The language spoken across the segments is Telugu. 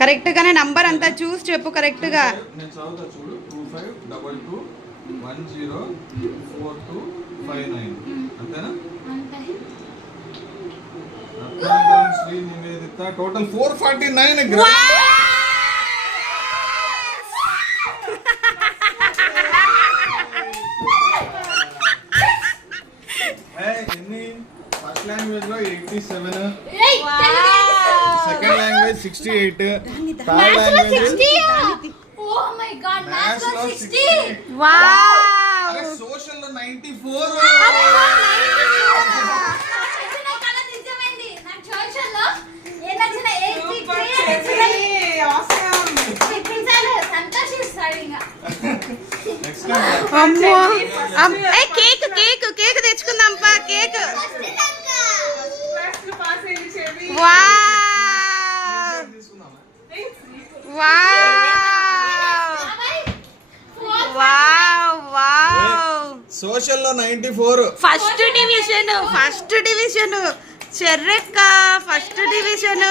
కరెక్ట్ గానే నంబర్ అంతా చూసి చెప్పు కరెక్ట్ గా. నేను చదువుతా చూడు. 2522104259 అంతేనా? రత్నాకరం శ్రీ నివేదిత టోటల్ 449 ఎన్ని? ఫస్ట్ లాంగ్వేజ్ లో 87, second language 68, third language oh my God maths లో 60. వావ్ అరే సోషల్ లో 94. నాకు సోషల్ లో ఏదొచ్చిన 83 సంతోషిస్తాడు ఇంకా. అమ్మో కేక్ కేక్ కేక్ తెచ్చుకుందాంపా కేక్. సోషల్ లో 94. ఫస్ట్ డివిజన్ చెర్రెక్క ఫస్ట్ డివిజన్.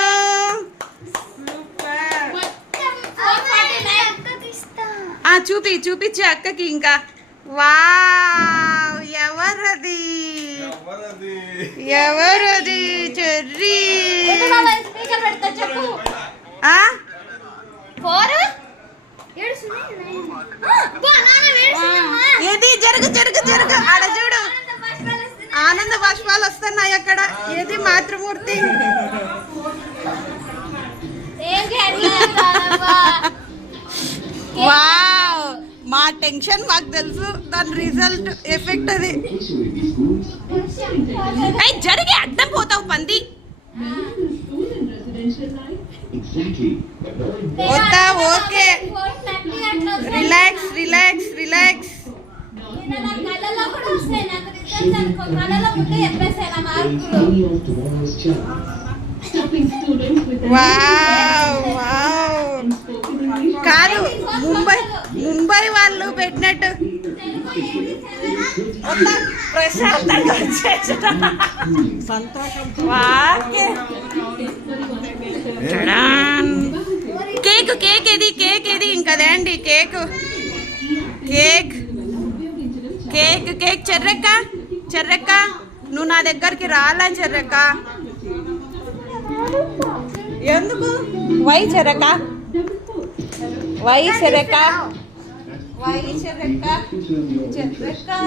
చూపించే అక్కకి ఇంకా. వావ్ ఎవరది చెర్రీ. ఏది జరుగు ఆడ చూడు ఆనంద బాష్పాలు వస్తున్నాయి అక్కడ. ఏది మాతృమూర్తి. వావ్ మా టెన్షన్ మాకు తెలుసు. దాని రిజల్ట్ ఎఫెక్ట్ అది. జరిగి అడ్డం పోతావు పంది. వద్దా? Okay relax. కాదు ముంబై వాళ్ళు పెట్టినట్టు ప్రశాంతంగా కేక్ ఏది ఇంకదే అండి కేక్ చెర్రెక్క నువ్వు నా దగ్గరికి రాలా చెర్రెక్క. ఎందుకు వై చెర్రెక్క